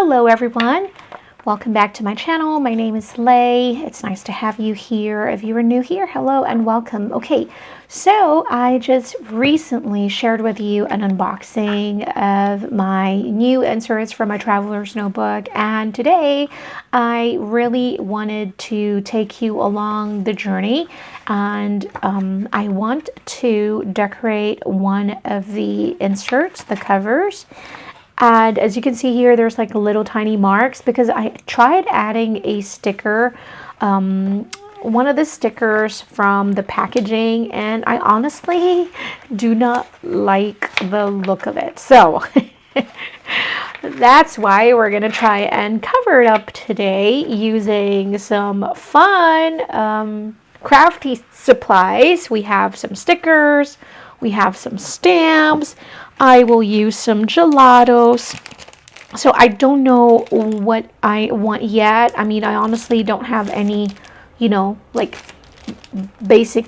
Hello everyone, welcome back to my channel. My name is Lhey. It's nice to have you here. If you are new here, hello and welcome. Okay, so I just recently shared with you an unboxing of my new inserts from my traveler's notebook, and today I really wanted to take you along the journey, and I want to decorate one of the inserts, the covers. And as you can see here, there's like little tiny marks because I tried adding a sticker, one of the stickers from the packaging, and I honestly do not like the look of it. So that's why we're gonna try and cover it up today using some fun crafty supplies. We have some stickers, we have some stamps. I will use some gelatos. So I don't know what I want yet. I mean, I honestly don't have any, like basic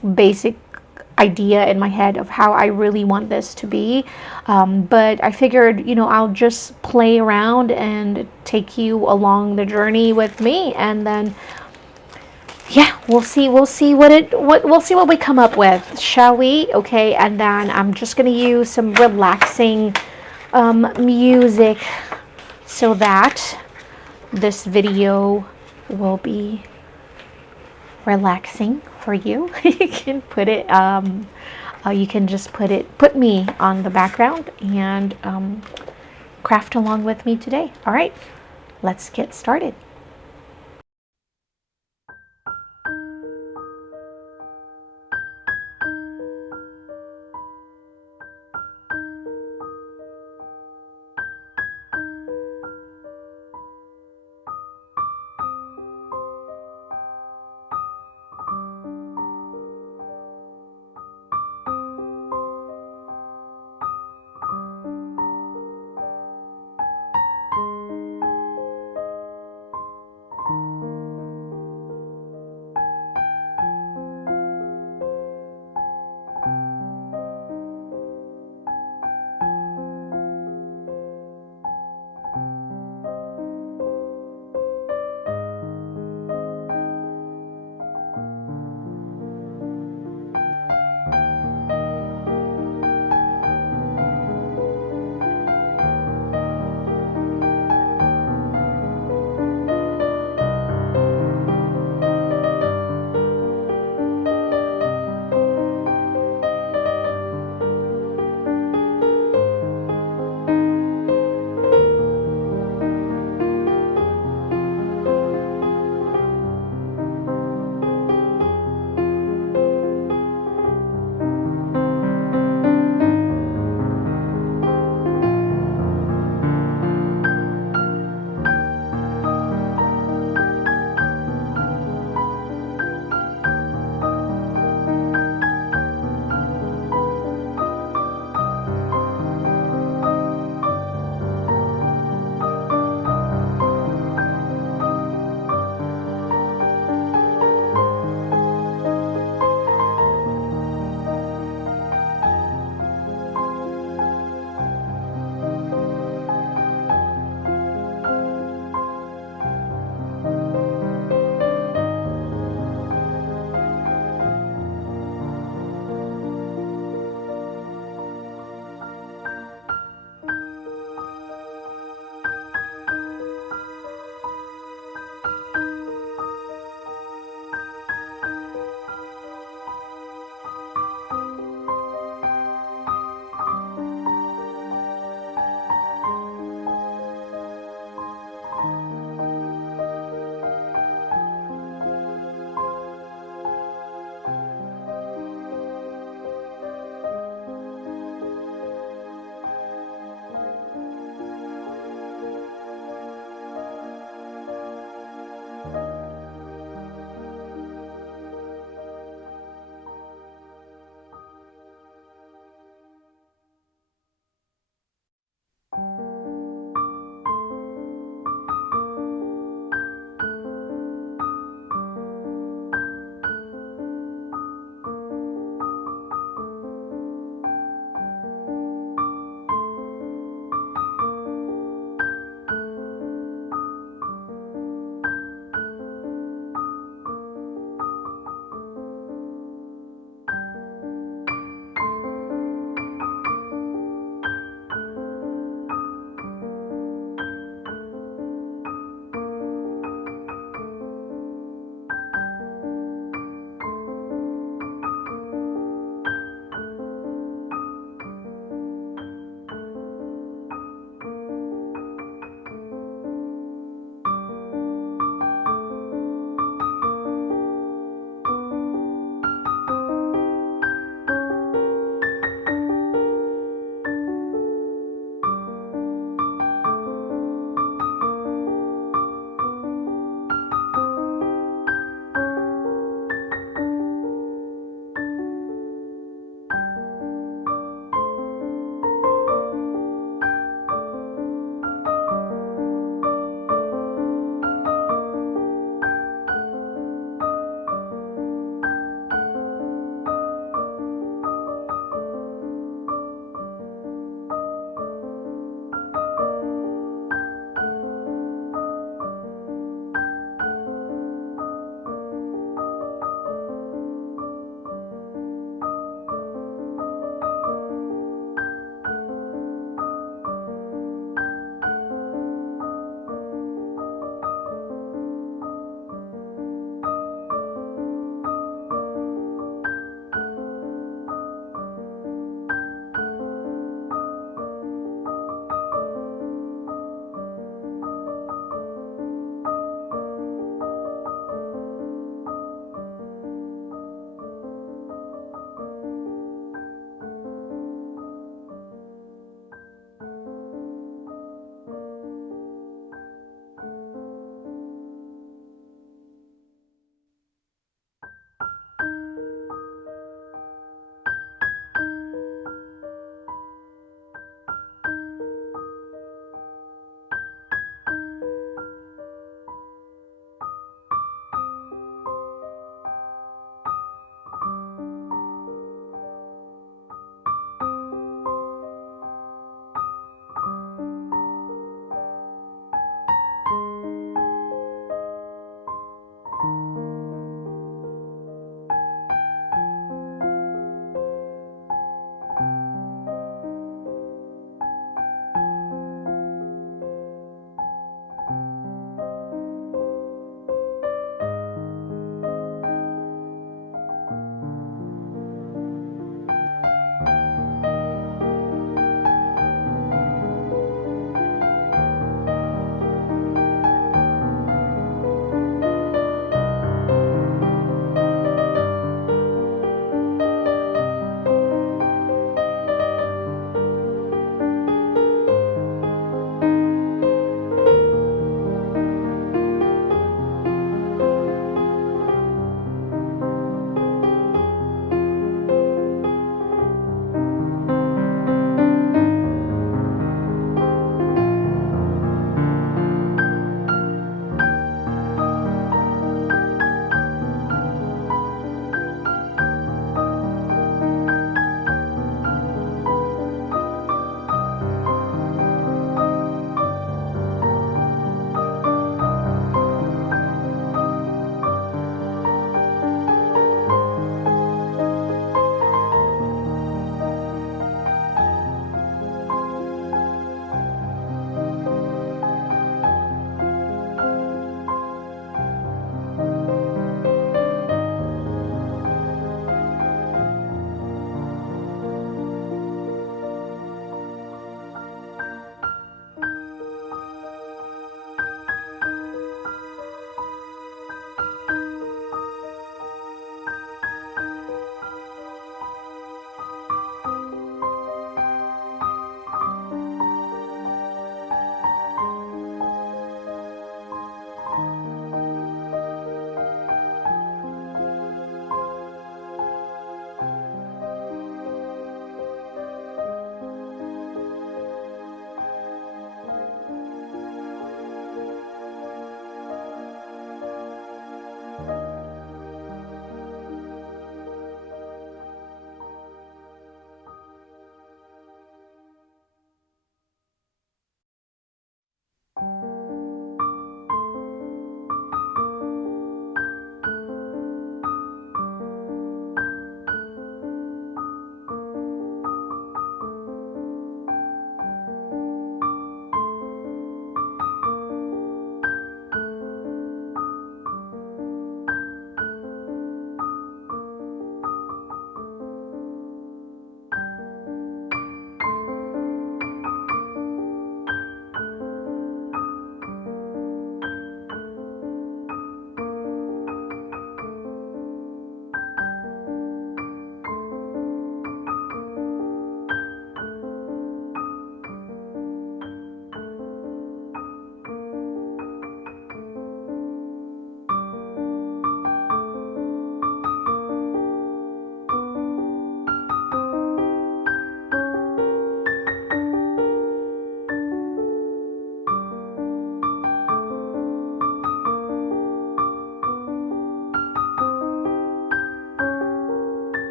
idea in my head of how I really want this to be. But I figured, I'll just play around and take you along the journey with me, and then yeah, we'll see what we come up with, shall we? Okay, and then I'm just gonna use some relaxing music so that this video will be relaxing for you. You can put it you can just put me on the background and craft along with me today. All right, let's get started.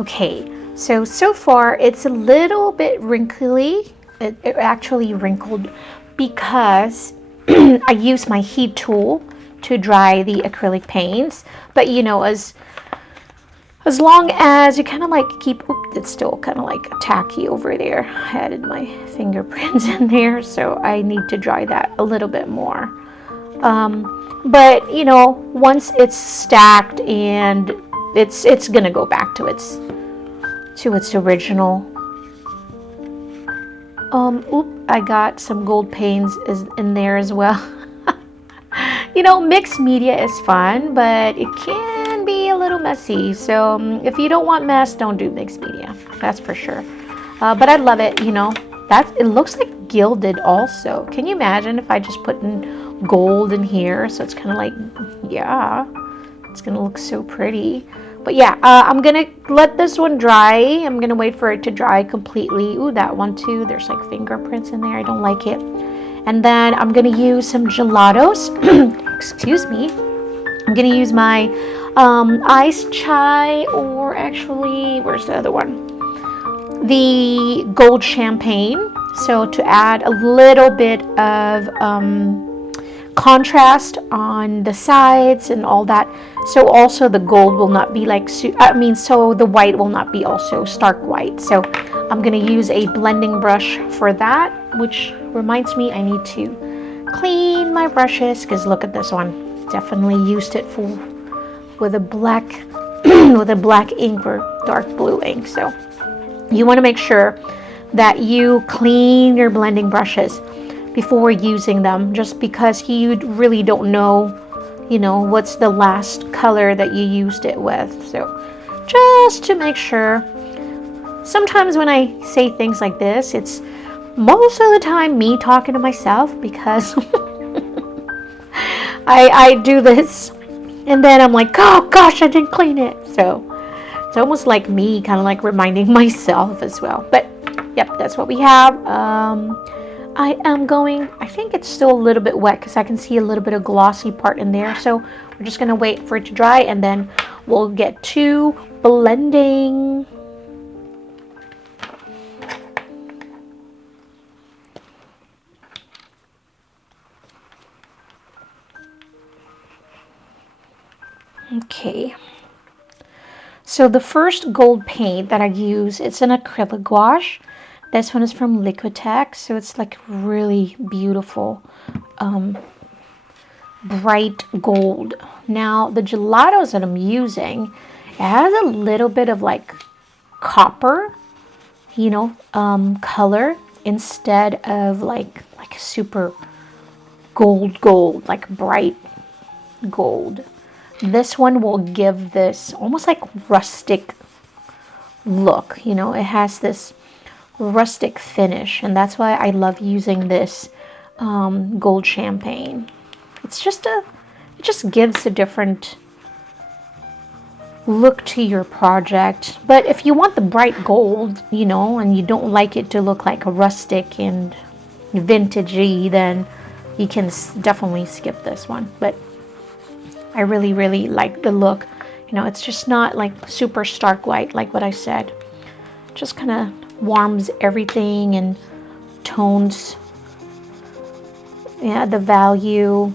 Okay, so far it's a little bit wrinkly. It actually wrinkled because I use my heat tool to dry the acrylic paints. But you know, as long as you kind of like keep, oops, it's still kind of like tacky over there. I added my fingerprints in there, so I need to dry that a little bit more. But you know, once it's stacked and it's gonna go back to its original. I got some gold paints in there as well. You know, mixed media is fun, but it can be a little messy. So if you don't want mess, don't do mixed media. That's for sure. But I love it. You know, it looks like gilded also. Can you imagine if I just put in gold in here? So it's kind of like, yeah, it's gonna look so pretty. But yeah, I'm gonna let this one dry. I'm gonna wait for it to dry completely. Ooh, that one too. There's like fingerprints in there. I don't like it. And then I'm gonna use some gelatos. Excuse me. I'm gonna use my iced chai, or actually, where's the other one? The gold champagne. So to add a little bit of contrast on the sides and all that, so also the gold will not be like so the white will not be also stark white. So I'm going to use a blending brush for that, which reminds me I need to clean my brushes, because look at this one, definitely used it with a black with a black ink or dark blue ink. So you want to make sure that you clean your blending brushes before using them, just because you really don't know, you know, what's the last color that you used it with. So just to make sure. Sometimes when I say things like this, it's most of the time me talking to myself, because I do this and then I'm like, oh gosh, I didn't clean it. So it's almost like me kind of like reminding myself as well. But yep, that's what we have. I think it's still a little bit wet, because I can see a little bit of glossy part in there. So we're just going to wait for it to dry, and then we'll get to blending. Okay. So the first gold paint that I use, it's an acrylic gouache. This one is from Liquitex, so it's like really beautiful, bright gold. Now the gelatos that I'm using, it has a little bit of like copper, you know, color, instead of like super gold, like bright gold. This one will give this almost like rustic look. You know, it has this rustic finish, and that's why I love using this gold champagne. It just gives a different look to your project. But if you want the bright gold, you know, and you don't like it to look like a rustic and vintagey, then you can definitely skip this one. But I really like the look. You know, it's just not like super stark white like what I said. It just kind of warms everything and tones, yeah, the value.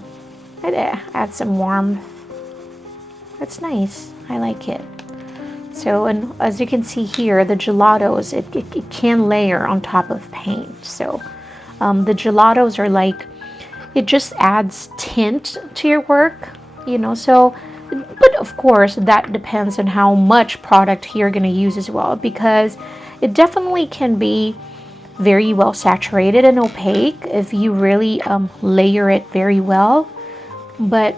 It adds some warmth. It's nice. I like it. So, and as you can see here, the gelatos, it can layer on top of paint. So the gelatos are like, it just adds tint to your work, you know. So, but of course that depends on how much product you're going to use as well, because it definitely can be very well saturated and opaque if you really layer it very well. But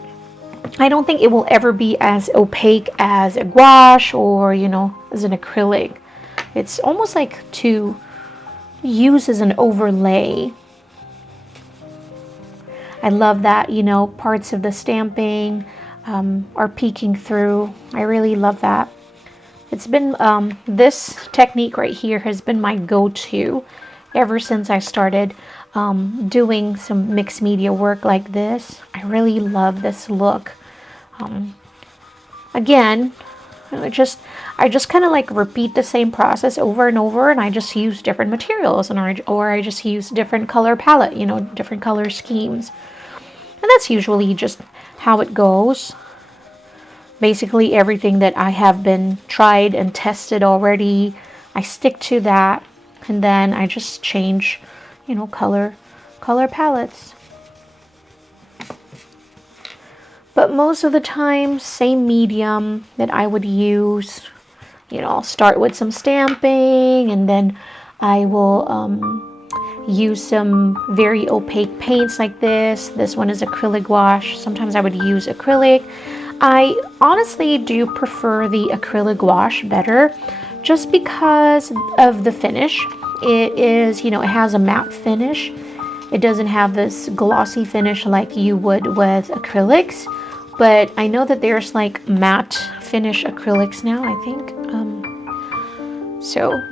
I don't think it will ever be as opaque as a gouache or, you know, as an acrylic. It's almost like to use as an overlay. I love that, you know, parts of the stamping are peeking through. I really love that. It's been, this technique right here has been my go-to ever since I started doing some mixed media work like this. I really love this look. Again, And I just kind of like repeat the same process over and over, and I just use different materials, or I just use different color palette, different color schemes. And that's usually just how it goes. Basically everything that I have been tried and tested already, I stick to that, and then I just change, color palettes. But most of the time, same medium that I would use. I'll start with some stamping, and then I will use some very opaque paints like this. This one is acrylic gouache. Sometimes I would use acrylic. I honestly do prefer the acrylic gouache better, just because of the finish. It is, it has a matte finish. It doesn't have this glossy finish like you would with acrylics. But I know that there's like matte finish acrylics now, I think.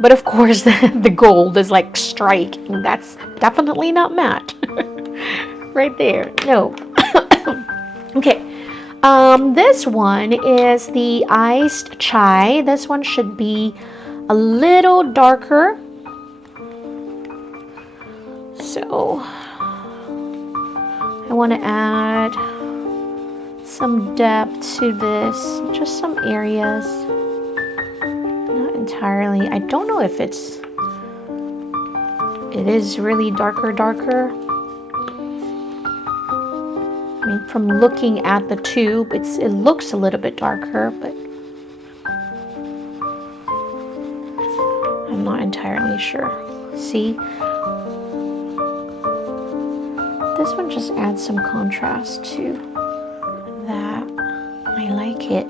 But of course the gold is like striking. That's definitely not matte. Right there. No. Okay. This one is the iced chai. This one should be a little darker. So I want to add some depth to this, just some areas, not entirely. I don't know if it is really darker. I mean, from looking at the tube, it looks a little bit darker, but I'm not entirely sure. See, this one just adds some contrast to that. I like it.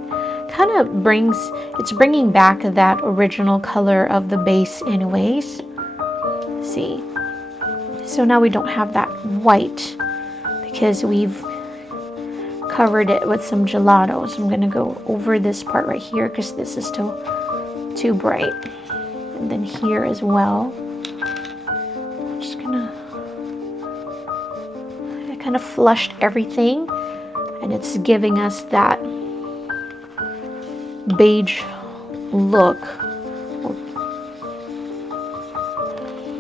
Kind of it's bringing back that original color of the base anyways. See, so now we don't have that white because we've covered it with some gelatos. I'm gonna go over this part right here because this is still too bright, and then here as well. I'm just gonna, I kind of flushed everything, and it's giving us that beige look.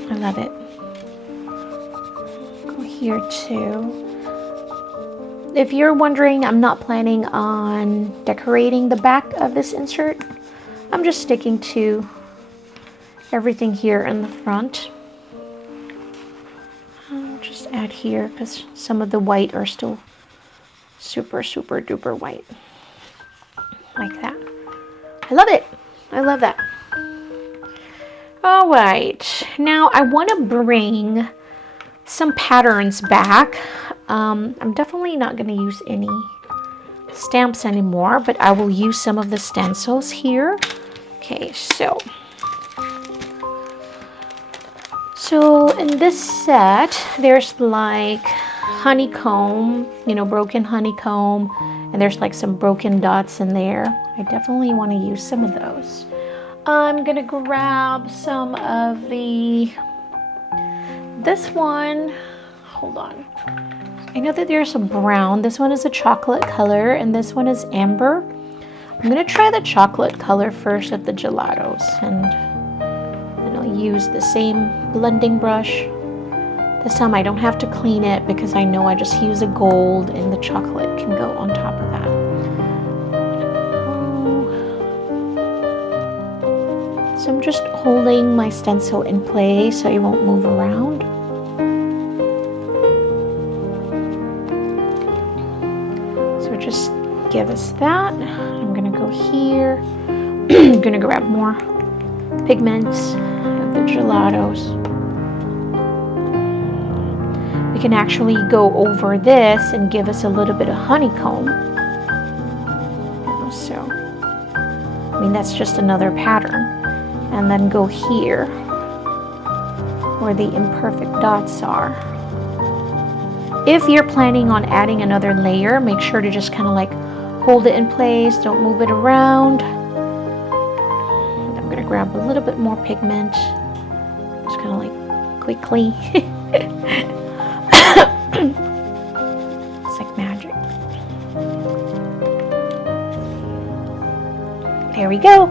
I love it. Go here too. If you're wondering, I'm not planning on decorating the back of this insert. I'm just sticking to everything here in the front. I'll just add here because some of the white are still super duper white. Like that. I love it. I love that. All right. Now I want to bring some patterns back. I'm definitely not going to use any stamps anymore, but I will use some of the stencils here. Okay, so in this set, there's like honeycomb, broken honeycomb, and there's like some broken dots in there. I definitely want to use some of those. I'm gonna grab some of this one, hold on. I know that there's a brown. This one is a chocolate color, and this one is amber. I'm gonna try the chocolate color first at the gelatos, and I'll use the same blending brush. This time I don't have to clean it because I know I just use a gold and the chocolate can go on top of that. So I'm just holding my stencil in place so it won't move around. So just give us that. I'm gonna go here. I'm gonna grab more pigments of the gelatos. We can actually go over this and give us a little bit of honeycomb. So, I mean, that's just another pattern. And then go here where the imperfect dots are. If you're planning on adding another layer, make sure to just kind of like hold it in place, don't move it around. And I'm going to grab a little bit more pigment, just kind of like quickly. It's like magic. There There we go.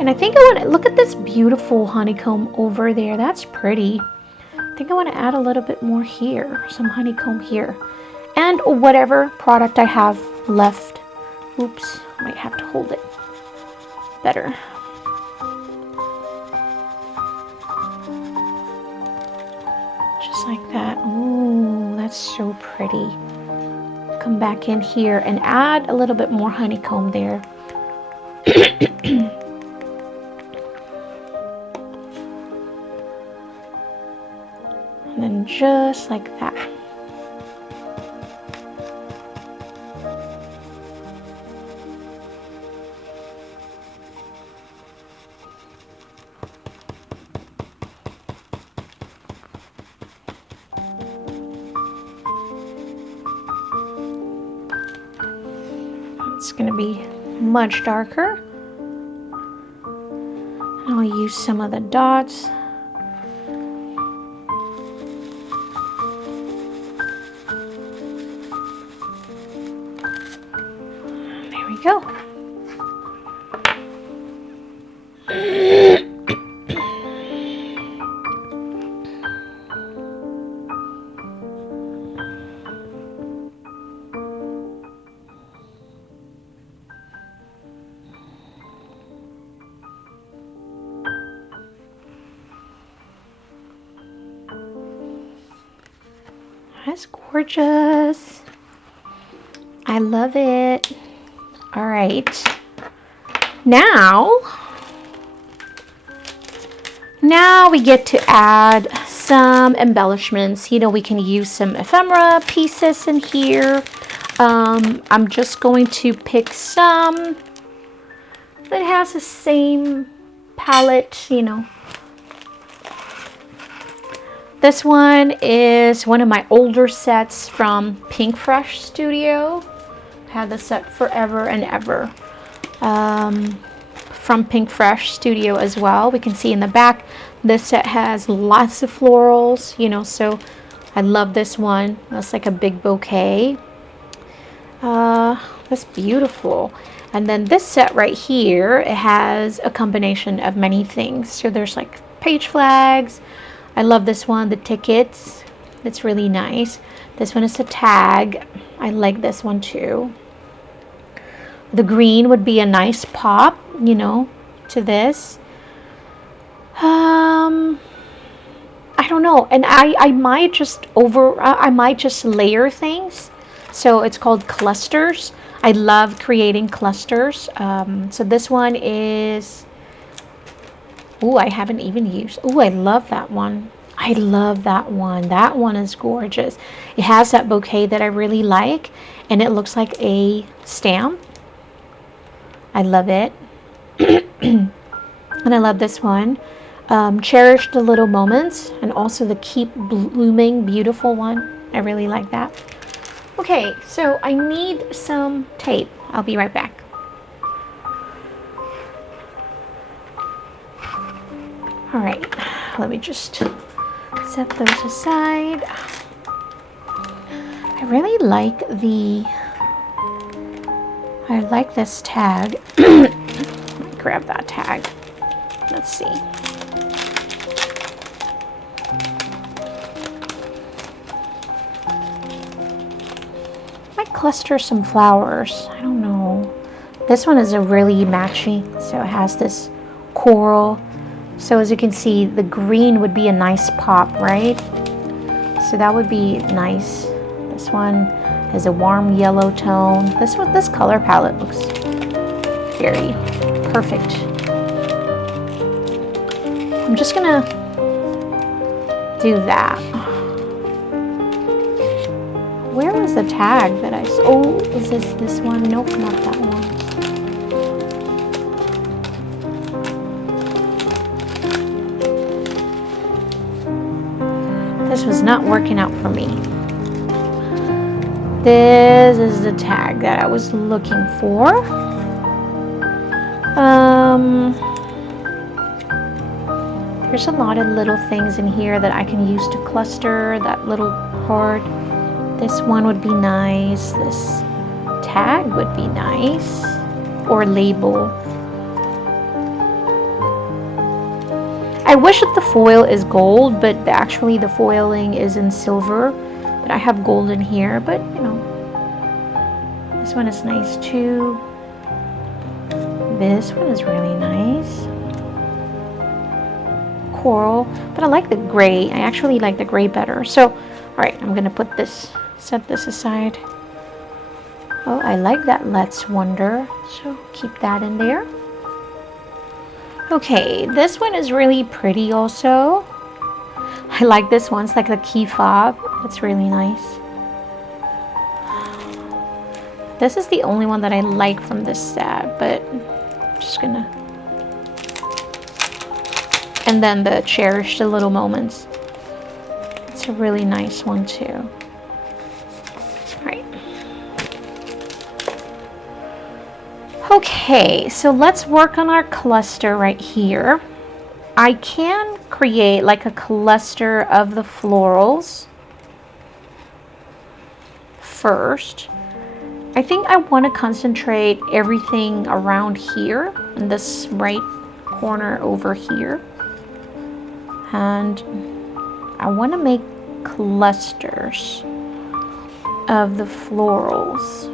And I think I want to look at this beautiful honeycomb over there. That's pretty. I think I want to add a little bit more here, some honeycomb here. And whatever product I have left. Oops, I might have to hold it better. Just like that. Ooh, that's so pretty. Come back in here and add a little bit more honeycomb there. And then just like that. It's going to be much darker. And I'll use some of the dots. There we go. That's gorgeous. I love it. All right. Now we get to add some embellishments. You know, we can use some ephemera pieces in here. I'm just going to pick some that has the same palette, you know. This one is one of my older sets from Pink Fresh Studio. Had the set forever and ever. From Pink Fresh Studio as well. We can see in the back, this set has lots of florals, you know, so I love this one. That's like a big bouquet. That's beautiful. And then this set right here, it has a combination of many things. So there's like page flags. I love this one, the tickets. It's really nice. This one is a tag. I like this one too. The green would be a nice pop, you know, to this. I don't know. And I might just layer things. So it's called clusters. I love creating clusters. So this one is, ooh, I haven't even used. Ooh, I love that one. I love that one. That one is gorgeous. It has that bouquet that I really like, and it looks like a stamp. I love it. And I love this one. Cherish the little moments, and also the keep blooming beautiful one. I really like that. Okay, so I need some tape. I'll be right back. All right, let me just set those aside. I really like this tag. Let me grab that tag. Let's see. Might cluster some flowers. I don't know. This one is a really matchy, so it has this coral. So as you can see, the green would be a nice pop, right? So that would be nice. This one has a warm yellow tone. This color palette looks very perfect. I'm just gonna do that. Where was the tag that I saw? Oh, is this one? Nope, not that one. This was not working out for me. This is the tag that I was looking for. There's a lot of little things in here that I can use to cluster that little heart. This one would be nice. This tag would be nice. or label. I wish that the foil is gold, but actually the foiling is in silver. But I have gold in here, but you know, this one is nice too. This one is really nice. Coral, but I like the gray. I actually like the gray better. So, all right, I'm gonna put this, set this aside. Oh, I like that Let's Wonder, so keep that in there. Okay, this one is really pretty also. I like this one. It's like the key fob. It's really nice. This is the only one that I like from this set, but I'm just gonna... And then the Cherish the Little Moments. It's a really nice one too. All right. Okay, so let's work on our cluster right here. I can create like a cluster of the florals first. I think I want to concentrate everything around here in this right corner over here. And I want to make clusters of the florals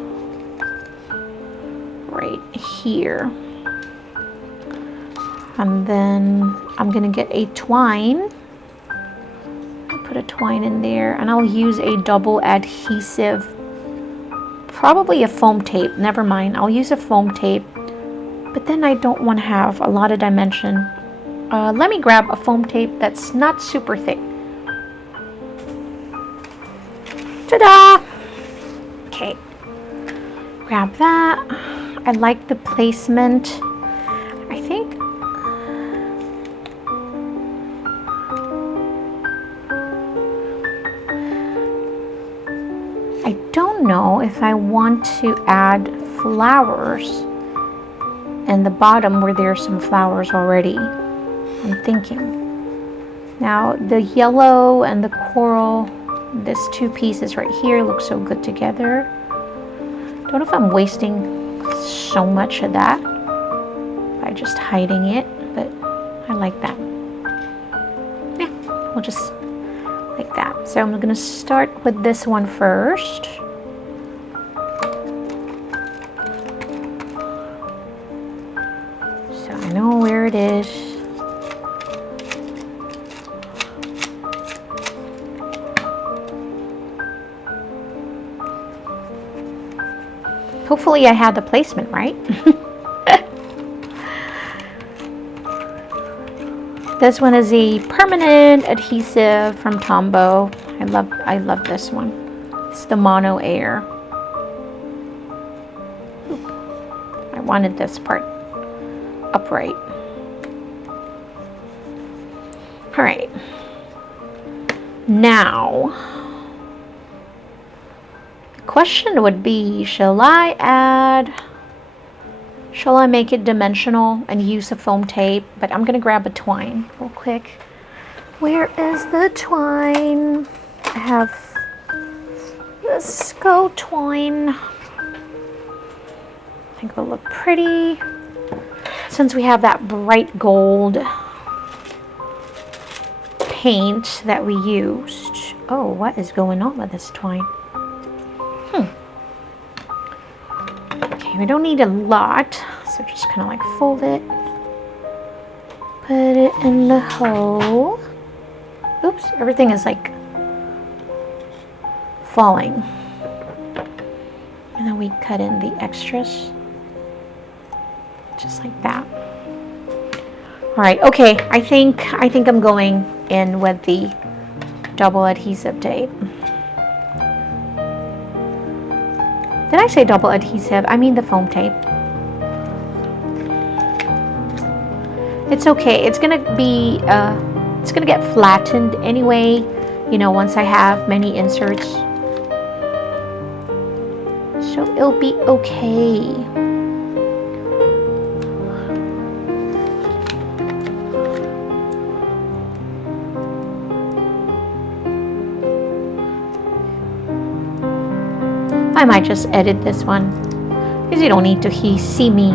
right here. And then I'm going to get a twine. Put a twine in there, and I'll use a double adhesive, probably a foam tape. Never mind, I'll use a foam tape, but then I don't want to have a lot of dimension. Let me grab a foam tape that's not super thick. Ta-da! Okay, grab that. I like the placement. I think I don't know if I want to add flowers in the bottom where there's some flowers already. I'm thinking. Now the yellow and the coral, this two pieces right here look so good together. Don't know if I'm wasting so much of that by just hiding it, but I like that. Yeah, we'll just like that. So I'm gonna start with this one first. So I know where it is. Hopefully I had the placement right. This one is a permanent adhesive from Tombow. I love this one. It's the Mono Air. I wanted this part upright. All right. Now, the question would be, shall I make it dimensional and use a foam tape? But I'm gonna grab a twine real quick. Where is the twine? I have this Go twine. I think it'll look pretty since we have that bright gold paint that we used. Oh, what is going on with this twine? Okay, we don't need a lot, so just kind of like fold it, put it in the hole. Oops, everything is like falling. And then we cut in the extras, just like that. All right, okay, I think I'm going in with the double adhesive tape. Did I say double adhesive? I mean the foam tape. It's okay. It's gonna be, it's gonna get flattened anyway, you know, once I have many inserts. So it'll be okay. I might just edit this one. Because you don't need to see me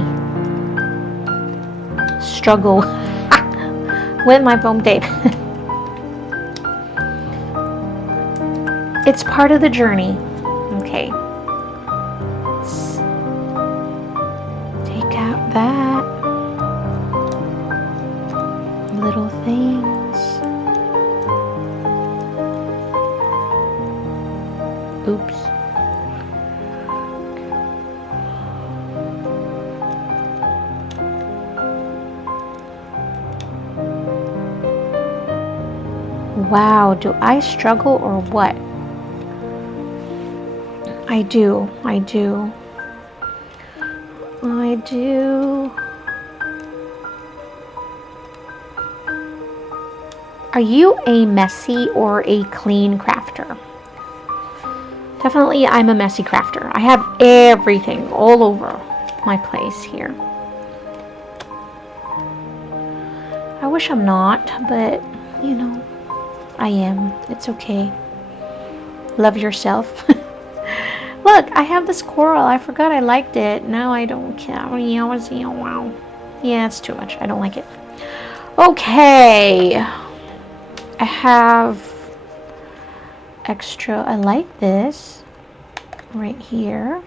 struggle with my foam tape. It's part of the journey. Okay. Let's take out that little things. Oops. Wow, do I struggle or what? I do. Are you a messy or a clean crafter? Definitely I'm a messy crafter. I have everything all over my place here. I wish I'm not, but you know, I am. It's okay. Love yourself. Look, I have this coral. I forgot I liked it. Now I don't care. Wow. Yeah, it's too much. I don't like it. Okay. I have extra. I like this right here.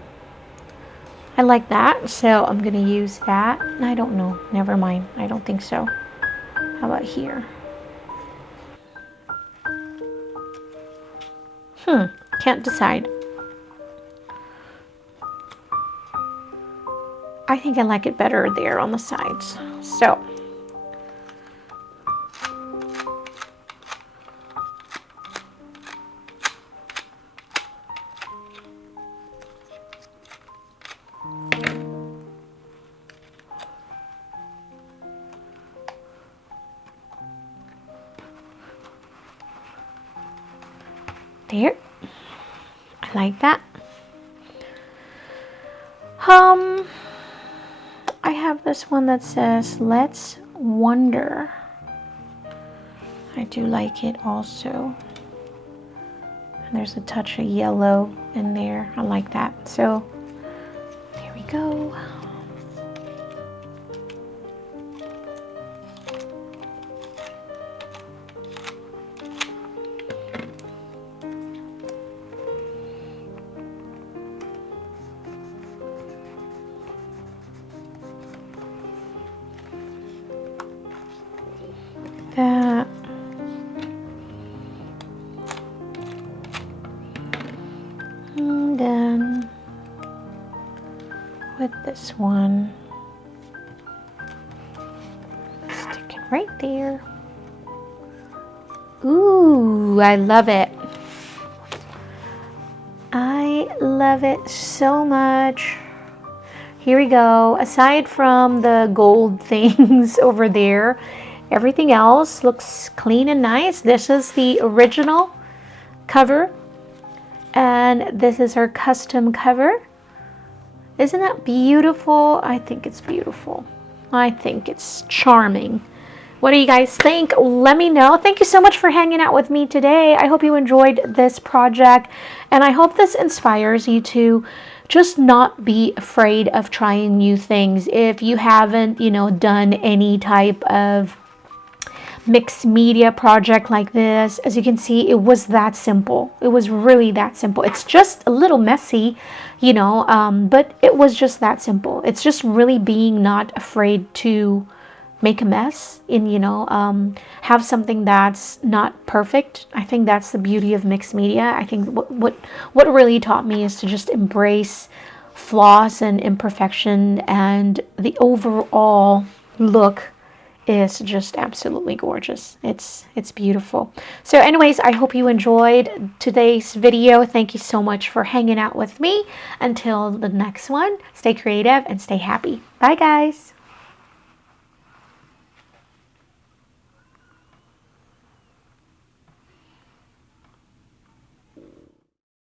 I like that. So I'm going to use that. I don't know. Never mind. I don't think so. How about here? Can't decide. I think I like it better there on the sides. So there. I like that. I have this one that says, "Let's wonder." I do like it also. And there's a touch of yellow in there. I like that. So there we go. That. And then with this one, stick it right there. Ooh, I love it. I love it so much. Here we go. Aside from the gold things over there, everything else looks clean and nice. This is the original cover, and this is our custom cover. Isn't that beautiful? I think it's beautiful. I think it's charming. What do you guys think? Let me know. Thank you so much for hanging out with me today. I hope you enjoyed this project, and I hope this inspires you to just not be afraid of trying new things. If you haven't, done any type of mixed media project like this, as you can see, it was that simple. It was really that simple. It's just a little messy, but it was just that simple. It's just really being not afraid to make a mess and have something that's not perfect. I think that's the beauty of mixed media. I think what really taught me is to just embrace flaws and imperfection, and the overall look is just absolutely gorgeous. It's beautiful. So anyways, I hope you enjoyed today's video. Thank you so much for hanging out with me. Until the next one, stay creative and stay happy. Bye guys.